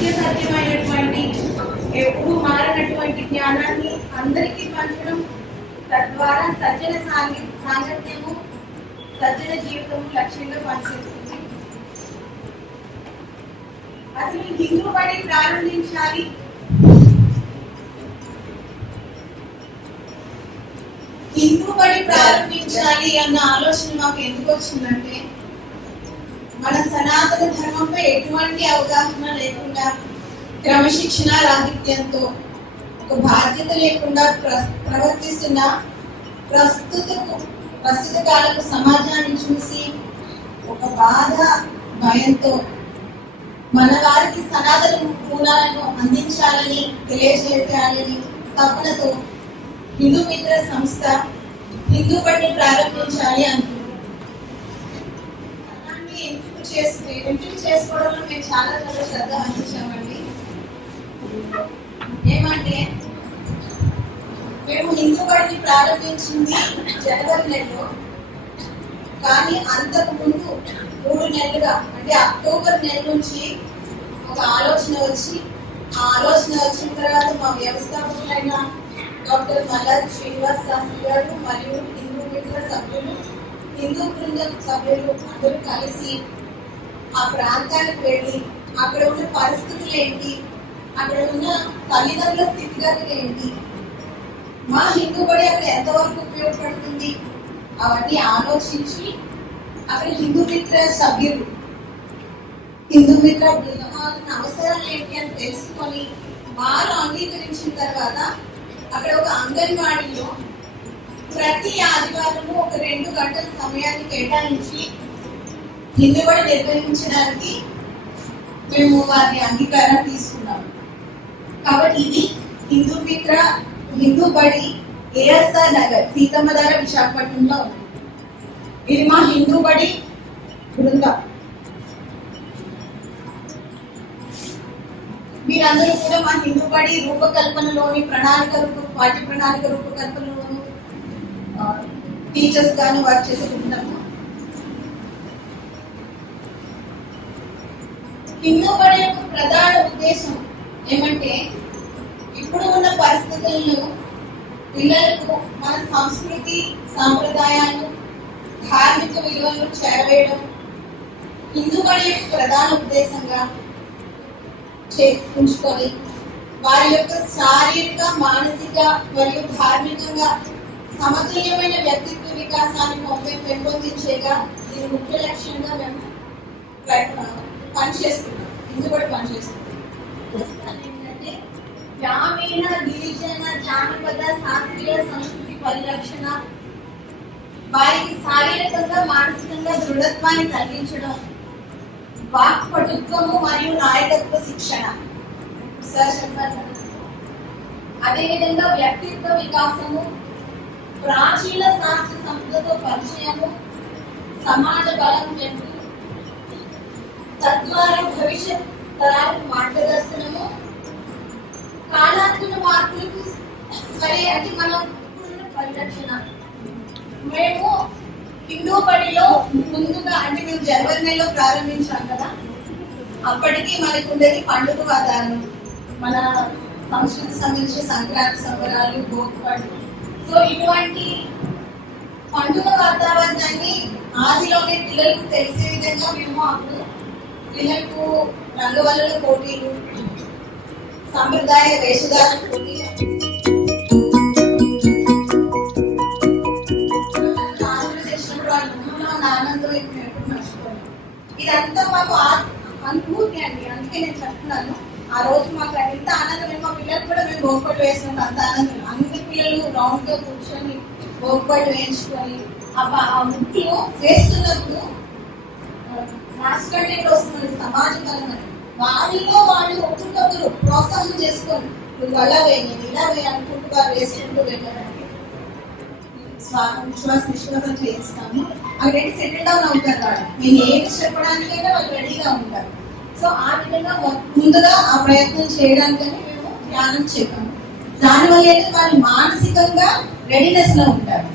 నిత్య సత్యమైనటువంటి ఎప్పుడు మారినటువంటి జ్ఞానాన్ని అందరికీ పంచడం, తద్వారా సజ్జన సాంగత్యము సజ్జన జీవితం లక్ష్యంగా పనిచేస్తుంది. అసలు హిందూ బడి ప్రారంభించాలి అన్న ఆలోచన మాకు ఎందుకు వచ్చిందంటే, మన సనాతన ధర్మంపై ఎటువంటి అవగాహన లేకుండా, క్రమశిక్షణ రాహిత్యంతో, ఒక బాధ్యత లేకుండా ప్రవర్తిస్తున్న ప్రస్తుత కాలపు సమాజాన్ని చూసి ఒక బాధ, భయంతో మన వారికి సనాతన మూలాలను అందించాలని తెలియజేయాలని తపనతో హిందూ మిత్ర సంస్థ హిందూ బడిని ప్రారంభించాలి అనుకుంటున్నాం. ఎంపిక చేసుకోవడంలో మేము చాలా శ్రద్ధ వహించామండి. ఏమంటే, మేము హిందూ బడిని ప్రారంభించింది జనవరి నెలలో, కానీ అంతకు ముందు 3 నెలలుగా అంటే అక్టోబర్ నెల నుంచి ఒక ఆలోచన వచ్చి, ఆ ఆలోచన వచ్చిన తర్వాత మా వ్యవస్థాపకులైన డాక్టర్ మల్లాది శ్రీనివాస్ శాస్త్రి గారు మరియు హిందూ మిత్ర సభ్యులు, హిందూ బృందం సభ్యులు అందరూ కలిసి ఆ ప్రాంతానికి వెళ్ళి అక్కడ ఉన్న పరిస్థితులు ఏంటి, అక్కడ ఉన్న తల్లిదండ్రుల స్థితిగతులు ఏంటి, మా హిందూ బడి అక్కడ ఎంతవరకు ఉపయోగపడుతుంది అవన్నీ ఆలోచించి అక్కడ హిందూ మిత్ర సభ్యులు, హిందూ మిత్ర బృందం అవసరాలు ఏంటి అని తెలుసుకొని వారు అంగీకరించిన తర్వాత అక్కడ ఒక అంగన్వాడీలో ప్రతి ఆదివారము ఒక 2 గంటల సమయాన్ని కేటాయించి హిందూ బడి నిర్వహించడానికి మేము వారి అంగీకారం తీసుకున్నాము. కాబట్టి ఇది హిందూ బడి ఏఎస్ఆర్ నగర్, సీతమ్మధార, విశాఖపట్నంలో ఉంది. ఇది మా హిందూ బడి బృందం. మీరందరూ కూడా మా హిందూ బడి రూపకల్పనలోని పాఠ్య ప్రణాళిక రూపకల్పనలోను టీచర్స్ గాను వర్క్ చేసుకుంటున్నాము. హిందూ బడి యొక్క ప్రధాన ఉద్దేశం ఏమంటే, ఇప్పుడు ఉన్న పరిస్థితులను పిల్లలకు మన సంస్కృతి, సాంప్రదాయాలు, ధార్మిక విలువలను చేరవేయడం హిందూ బడి యొక్క ప్రధాన ఉద్దేశంగా ఉంచుకొని వారి యొక్క శారీరక, మానసిక మరియు ధార్మికంగా సమతుల్యమైన వ్యక్తిత్వ వికాసాన్ని పెంపొందించేగా దీని ముఖ్య లక్ష్యంగా మేము పనిచేస్తున్నాం. హిందూ బడి పనిచేస్తున్నాం. ఏంటంటే, గ్రామీణ, గిరిజన, జానపద, శాస్త్రీయ సంస్కృతి పరిరక్షణ, వారికి శారీరకంగా, మానసికంగా దృఢత్వాన్ని కలిగించడం, వాక్పటుత్వము మరియు నాయకత్వ శిక్షణ, అదేవిధంగా వ్యక్తిత్వ వికాసము, ప్రాచీన శాస్త్ర సంపదతో పరిచయము, సమాజ బలం పెంపు, తద్వారా భవిష్యత్ తరాలకు మార్గదర్శనము, కాలాత్మక మార్పులకు అంటే మనం పరిరక్షణ. మేము హిందూ బడిలో ముందుగా అంటే మేము జనవరి నెలలో ప్రారంభించాం కదా, అప్పటికి మనకు ఉండేది పండుగ వాతావరణం, మన సంస్కృతి సంబంధించిన సంక్రాంతి సంబరాలు, భోగిపళ్ళు. సో ఇటువంటి పండుగ వాతావరణాన్ని ఆదిలోనే పిల్లలకు తెలిసే విధంగా మేము అప్పుడు పిల్లలకు రంగవల్లుల పోటీలు, సంప్రదాయ వేషధారణ పోటీలు, ఆనందం ఎప్పుడు మర్చిపోయాను. ఇదంతా మాకు అనుభూతి అండి. అందుకే నేను చెప్తున్నాను, ఆ రోజు మాకు ఎంత ఆనందం, మా పిల్లలు కూడా మేము భోగిపళ్ళు వేసినప్పుడు అంత ఆనందం. అన్ని పిల్లలు రౌండ్ గా కూర్చొని భోగిపళ్ళు వేయించుకొని ఆ ముగ్గులు వేస్తున్నప్పుడు మాస్టర్ వస్తుంది సమాజ పరమని వాళ్ళలో వాళ్ళు ఒకరికొకరు ప్రోత్సాహం చేసుకొని నువ్వు అలా వేయి, ఇలా వేయి అనుకుంటూ వారు వేసుకుంటూ వెళ్ళడానికి విశ్వాసం చేస్తాము. అక్కడ సెటిల్ డౌన్ అవుతారు. వాళ్ళు నేను ఏది చెప్పడానికైనా వాళ్ళు రెడీగా ఉంటారు. సో ఆ విధంగా ముందుగా ఆ ప్రయత్నం చేయడానికని మేము ధ్యానం చెప్పాము. దానివల్ల అయితే వాళ్ళు మానసికంగా రెడీనెస్ లో ఉంటారు,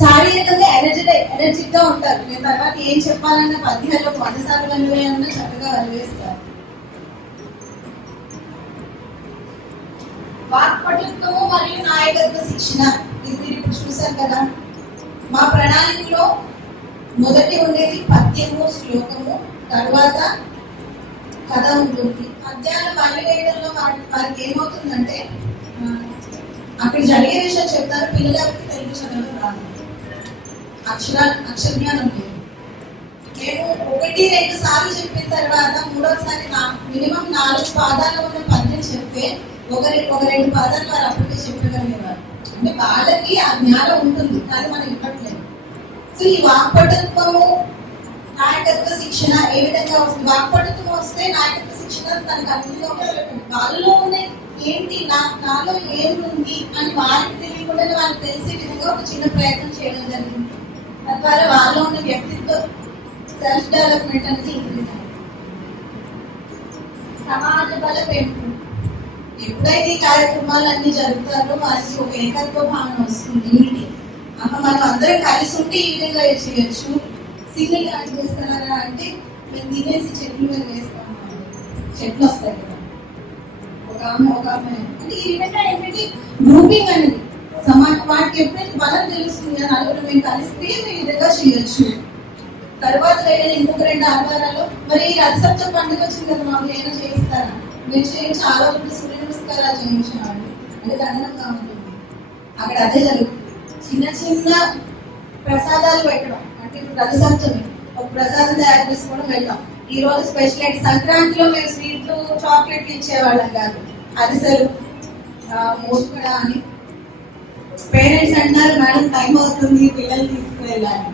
శారీరకంగా ఎనర్జిక్ గా ఉంటారు. నేను తర్వాత ఏం చెప్పాలన్న పద్యాల్లో 100 సార్లు వదిలేయన్నా చక్కగా వదిలేస్తారు. వాక్పటుత్వము మరియు నాయకత్వ శిక్షణ, ఇది మీరు ఇప్పుడు చూశారు కదా. మా ప్రణాళికలో మొదటి ఉండేది పద్యము, శ్లోకము, తర్వాత కథ ఉంటుంది. మధ్యాహ్నం 12 వారికి ఏమవుతుందంటే అక్కడ జరిగే విషయం చెప్తారు. పిల్లలకి తెలుగు చదవడం రాదు, అక్షరజ్ఞానం లేదు. మేము 1-2 సార్లు చెప్పిన తర్వాత మూడోసారి మినిమం 4 పాదాలు ఉన్న పద్యం చెప్తే ఒక 2 పాదాలు వారు అప్పటికే చెప్పగలిగేవారు. అంటే వాళ్ళకి ఆ జ్ఞానం ఉంటుంది, కానీ మనం ఇవ్వట్లేదు. సో ఈ వాక్పటుత్వము నాయకత్వ శిక్షణ ఏ విధంగా వస్తుంది? వాక్పటుత్వం వస్తే నాయకత్వ శిక్షణ తనకు అభివృద్ధి వాళ్ళలో ఉన్న ఏంటి, నాలో ఏముంది అని వాళ్ళకి తెలియకుండా వాళ్ళకి తెలిసే విధంగా ఒక చిన్న ప్రయత్నం చేయడం జరిగింది. తద్వారా వాళ్ళలో ఉన్న వ్యక్తిత్వ సెల్ఫ్ డెవలప్మెంట్ అనేది ఇంక్రీజ్ అయింది. సమాజ బల పెంపు, ఎప్పుడైతే ఈ కార్యక్రమాలన్నీ జరుగుతారో వారికి ఒక ఏకత్వ భావన వస్తుంది, యూనిటీ. మనం అందరం కలిసి ఉంటే ఈ విధంగా చేయొచ్చు. సింగిల్ గా చేస్తారా అంటే మేము తినేసి చెట్లు మీద వేస్తాము, చెట్లు వస్తాయి కదా, ఒక అమ్మాయి అంటే ఈ విధంగా ఏంటంటే గ్రూపింగ్ అనేది వాటికి ఎప్పుడైతే బలం తెలుస్తుంది అని నలుగురు మేము కలిస్తే మేము ఈ విధంగా చేయొచ్చు. తర్వాత ఇంకొక 2 ఆధారాలు మరి రథసప్తమి పండుగ వచ్చింది కదా, మాకు ఏమైనా చేయిస్తారా? మీరు చేయించి ఆ రోజు సూర్య నమస్కారాలు చేయించాలి అంటే దండంగా ఉంటుంది. అక్కడ అదే జరుగుతుంది. చిన్న చిన్న ప్రసాదాలు పెట్టడం అంటే ఇప్పుడు రథసప్తమి ఒక ప్రసాదం తయారు చేసుకోవడం వెళ్తాం. ఈ రోజు స్పెషల్ అయితే సంక్రాంతిలో మేము స్వీట్లు చాక్లెట్లు ఇచ్చేవాళ్ళం కాదు, అరిసెలు మోసుకడ అని. పేరెంట్స్ అంటారు మేడం టైం అవుతుంది పిల్లలు తీసుకువెళ్ళాలి.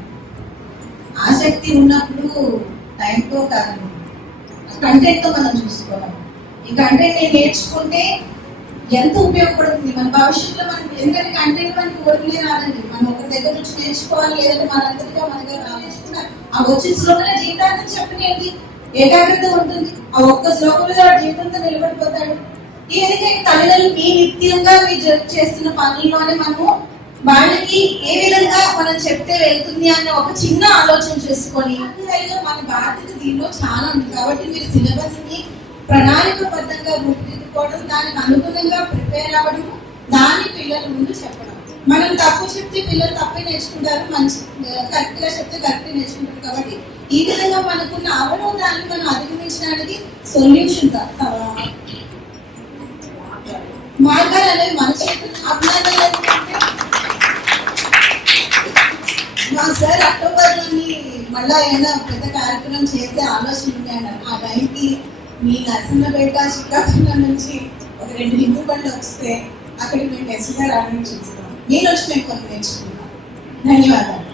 ఆసక్తి ఉన్నప్పుడు టైంతో కాదండి, కంటెంట్ తో మనం చూసుకోవాలి. ఈ కంటెంట్ నేర్చుకుంటే ఎంత ఉపయోగపడుతుంది మన భవిష్యత్తులో మనకి. ఎందుకంటే కంటెంట్ మనకి ఓరిలే రాదండి, మనం ఒక దగ్గర నుంచి నేర్చుకోవాలి. లేదంటే మనందరిగా మనగా నేర్చుకున్నా ఆ వచ్చిన శ్లోకంలో జీవితాన్ని చెప్పనేది ఏకాగ్రత ఉంటుంది. ఆ ఒక్క శ్లోకంలో జీవితంతో నిలబడిపోతాడు. ఈ విధంగా తల్లిదండ్రులు మీ నిత్యంగా మీరు చేస్తున్న పనుల్లోనే మనము వాళ్ళకి ఏ విధంగా మనం చెప్తే వెళ్తుంది అనే ఒక చిన్న ఆలోచన చేసుకొని మన బాధ్యత దీనిలో చాలా ఉంది. కాబట్టి మీరు సిలబస్ ని ప్రణాళికబద్ధంగా రూపుదిద్దుకోవడం, దానికి అనుగుణంగా ప్రిపేర్ అవ్వడం, దాన్ని పిల్లల ముందు చెప్పడం. మనం తప్పు చెప్తే పిల్లలు తప్పే నేర్చుకుంటారు, మంచి కరెక్ట్ గా చెప్తే కరెక్ట్ నేర్చుకుంటారు. కాబట్టి ఈ విధంగా మనకున్న అవరోధాన్ని మనం అధిగమించడానికి సొల్యూషన్ మార్గాలు అనేవి మన చేతులు. మా సార్ అక్టోబర్లోని మళ్ళా ఏమైనా పెద్ద కార్యక్రమం చేసే ఆలోచన ఉంది అన్నారు. ఆ టైంకి మీ నరసింహపేట శ్రీకాకుళం నుంచి ఒక 2 లింగు బండ్లు వస్తే అక్కడికి మేము నెక్స్ట్ గా రావడం చూస్తాం. నేను వచ్చి మేము కొన్ని నేర్చుకున్నాం. ధన్యవాదాలు.